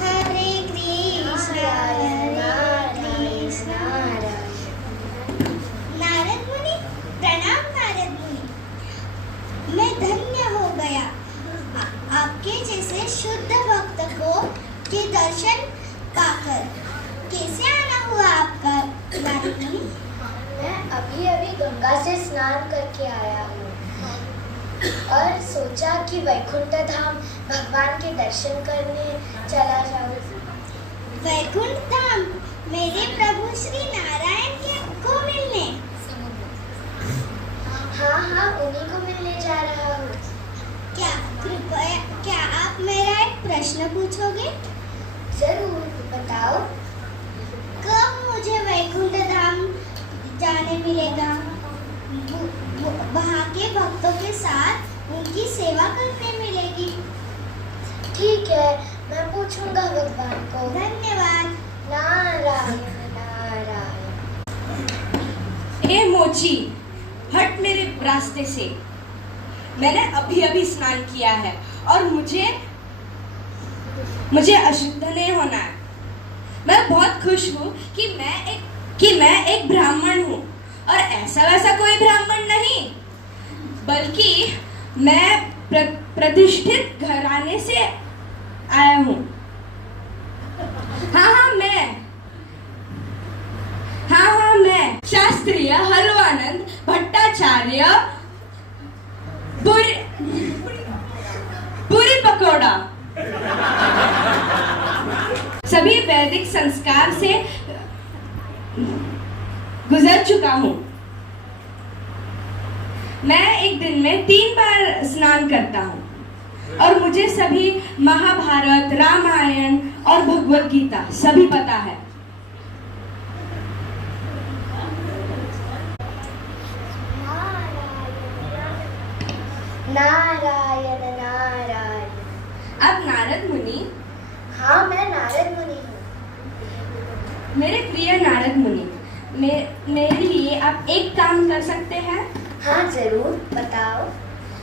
हरे कृष्ण नारद मुनि प्रणाम। नारद मुनि, मैं धन्य हो गया आपके जैसे शुद्ध भक्त को के दर्शन पाकर। कैसे आना हुआ आपका नारद मुनि? मैं अभी अभी गंगा से स्नान करके आया हूँ और सोचा कि वैकुंठ धाम भगवान के दर्शन करने चला जाऊँ। वैकुंठ धाम मेरे प्रभु श्री नारायण के को मिलने? हाँ, उन्हीं को मिलने जा रहा हूँ। क्या आप मेरा एक प्रश्न पूछोगे? जरूर, बताओ। कब मुझे वैकुंठ धाम जाने मिलेगा? वहाँ के भक्तों के साथ उनकी सेवा करने मिलेगी। ठीक है, मैं पूछूंगा भगवान को। धन्यवाद। नारायण नारायण। ए मोची, हट मेरे रास्ते से। मैंने अभी अभी स्नान किया है और मुझे अशुद्ध नहीं होना है। मैं बहुत खुश हूँ कि मैं एक ब्राह्मण हूँ और ऐसा वैसा कोई ब्राह्मण नहीं, बल्कि मैं प्रतिष्ठित घराने से आया हूँ। हाँ, मैं शास्त्रीय हरवानंद भट्टाचार्य पूरी पकौड़ा सभी वैदिक संस्कार से गुजर चुका हूँ। मैं एक दिन में 3 बार स्नान करता हूँ और मुझे सभी महाभारत, रामायण और भगवत गीता सभी पता है। नारायण नारायण। अब नारद मुनि। हाँ, मैं नारद मुनि हूँ। मेरे प्रिय नारद मुनि, मेरे लिए आप एक काम कर सकते हैं? हाँ जरूर, बताओ।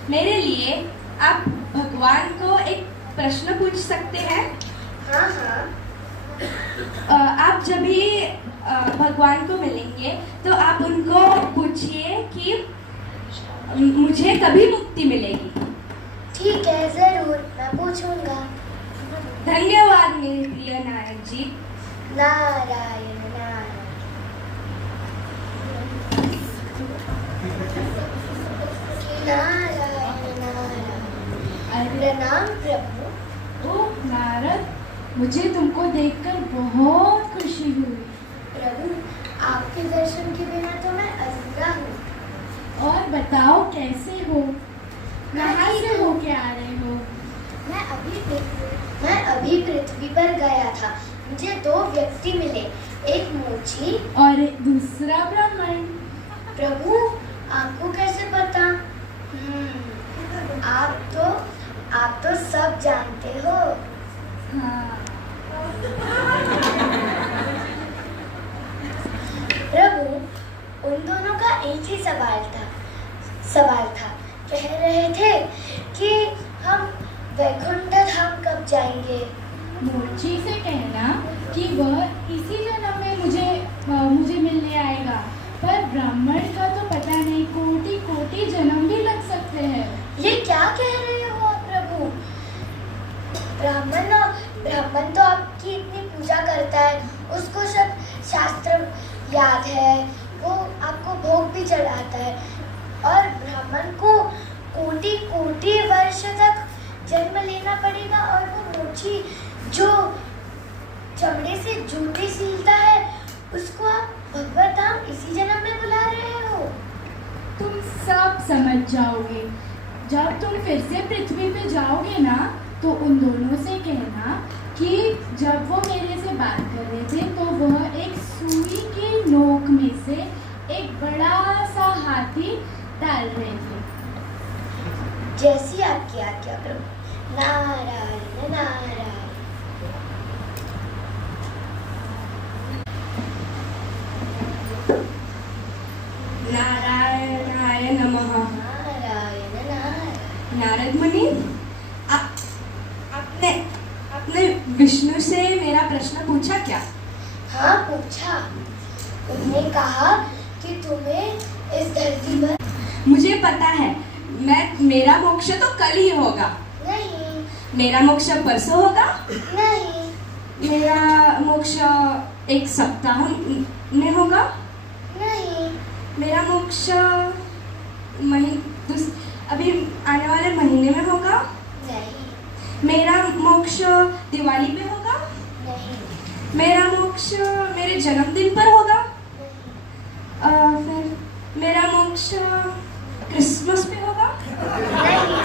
मेरे लिए आप भगवान को एक प्रश्न पूछ सकते हैं? हाँ। आप जब भी भगवान को मिलेंगे तो आप उनको पूछिए कि मुझे कभी मुक्ति मिलेगी। ठीक है, जरूर, मैं पूछूंगा। धन्यवाद मेरे प्रिय नारद जी। नारायण नारायण। नारायण नारायण। प्रणाम प्रभु। ओ नारद, मुझे तुमको देखकर बहुत खुशी हुई। प्रभु, आपके दर्शन के बिना तो मैं अधूरा हूँ। और बताओ, कैसे हो? कहाँ से होके आ रहे हो? मैं अभी पृथ्वी पर गया था। मुझे 2 व्यक्ति मिले, एक मोची और दूसरा ब्राह्मण। प्रभु, आपको कैसे पता? आप तो सब जानते हो। हाँ। प्रभु, उन दोनों का एक ही सवाल था। कह रहे थे कि हम वैकुंठ धाम कब जाएंगे। मोची से कहना कि वह इसी जन्म में मुझे मिलने आएगा, पर ब्राह्मण का तो पता नहीं, कोटि जन्म भी लग सकते हैं। ये क्या कह रहे हो आप प्रभु? ब्राह्मण तो आपकी इतनी पूजा करता है, उसको सब शास्त्र याद है, वो आपको भोग भी चढ़ाता है, और ब्राह्मण को कोटि वर्ष तक जन्म लेना पड़ेगा, और वो मोची जो चमड़े से जूते सीलता है उसको आप भगवत धाम इसी जन्म में बुला रहे हो। तुम सब समझ जाओगे। जब तुम फिर से पृथ्वी पे जाओगे ना, तो उन दोनों से कहना कि जब वो मेरे से बात कर रहे थे तो वह एक सुई की नोक में से एक बड़ा सा हाथी डाल रहे थे। जैसी आपकी आज्ञा प्रभु। नारायण नारायण। नारायणाय नमः। नारायण नारायण। नारद मुनि, हाँ पूछा। उन्होंने कहा कि तुम्हें इस धरती पर मुझे पता है, मेरा मोक्ष तो कल ही होगा। नहीं, मेरा मोक्ष परसों होगा। नहीं, मेरा मोक्ष एक सप्ताह में होगा। नहीं, मेरा मोक्ष अभी आने वाले महीने में होगा। नहीं, मेरा मोक्ष दिवाली पे होगा। नहीं, मेरा मोक्ष मेरे जन्मदिन पर होगा। नहीं, फिर मेरा मोक्ष क्रिसमस पे होगा। नहीं।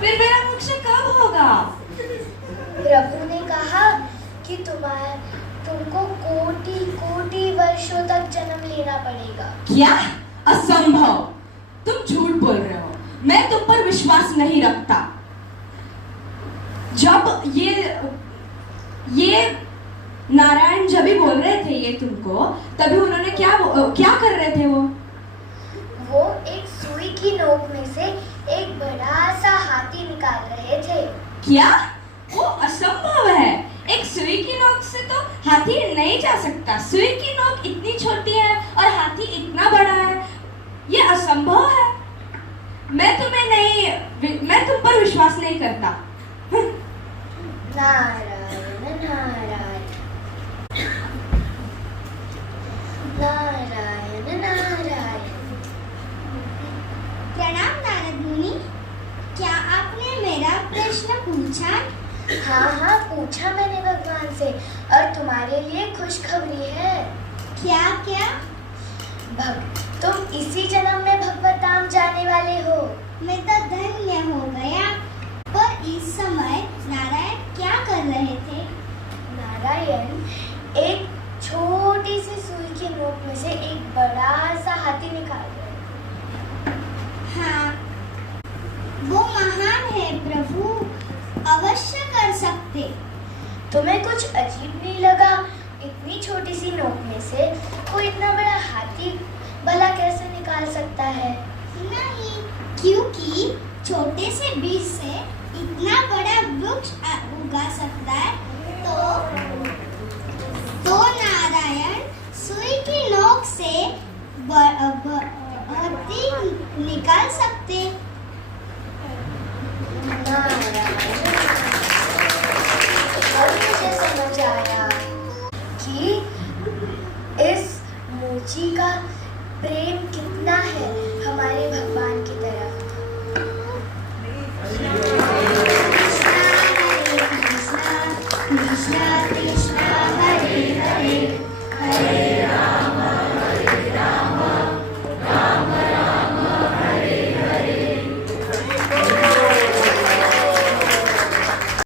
फिर मेरा मोक्ष कब होगा? प्रभु ने कहा कि तुमको कोटि कोटि वर्षों तक जन्म लेना पड़ेगा। क्या? असंभव! तुम झूठ बोल रहे हो। मैं तुम पर विश्वास नहीं रखता। जब ये नारायण जब भी बोल रहे थे ये तुमको, तभी उन्होंने क्या कर रहे थे? वो एक सुई की नोक में से एक बड़ा सा हाथी निकाल रहे थे। क्या? वो असंभव है। एक सुई की नोक से तो हाथी नहीं जा सकता। सुई की नोक इतनी छोटी है और हाथी इतना बड़ा है। ये असंभव है। मैं तुम पर विश्वास नहीं करता। नारायण नारायण नारायण नारायण। प्रणाम नारद मुनि, क्या आपने मेरा प्रश्न पूछा? हाँ हाँ पूछा मैंने भगवान से, और तुम्हारे लिए खुशखबरी है। क्या क्या? तुम इसी जन्म में भगवत धाम जाने वाले हो। मैं तो धन्य हो गया। पर इस समय नारायण क्या कर रहे थे? नारायण एक छोटी सी सुई की नोक में से एक बड़ा सा हाथी निकाल रहे थे। हाँ, वो महान है प्रभु, अवश्य कर सकते। तुम्हें कुछ अजीब नहीं लगा? इतनी छोटी सी नोक में से कोई इतना बड़ा हाथी भला कैसे निकाल सकता है? नहीं, क्योंकि छोटे से बीज से इतना बड़ा वृक्ष उगा सकता है। तो नारायण सुई की नोक से हाथी निकाल सकते।